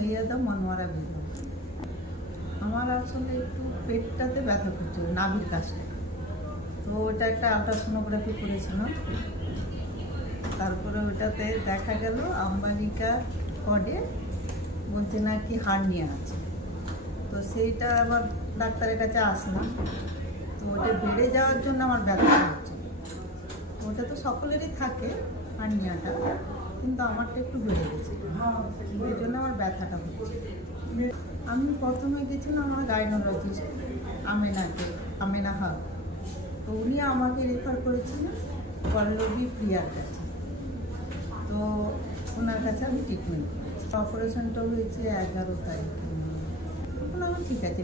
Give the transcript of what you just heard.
সৈয়দা মনোয়ারা বেগম। আমার আসলে একটু পেটটাতে ব্যথা করছিল, নাভির কাছে। তো ওটা একটা আলট্রাসোনোগ্রাফি করেছিলাম। তারপরে ওটাতে দেখা গেল আম্বালিকা কর্ডে বলছে নাকি হার্নিয়া আছে। তো সেইটা আমার ডাক্তারের কাছে আসলাম। তো ওটা বেড়ে যাওয়ার জন্য আমার ব্যথা হচ্ছে। ওটা তো সকলেরই থাকে হার্নিয়াটা, কিন্তু আমারটা একটু বেড়ে গেছে, এই জন্য আমার ব্যথাটা হচ্ছে। আমি প্রথমে গেছিলাম আমার গাইনোলজিস্ট আমেনা হক। তো উনি আমাকে রেফার করেছিলেন পল্লবী প্রিয়ার কাছে। তো ওনার কাছে আমি ট্রিটমেন্ট করেছি। অপারেশনটা হয়েছে 11 তারিখে। এখন আমার ঠিক আছে।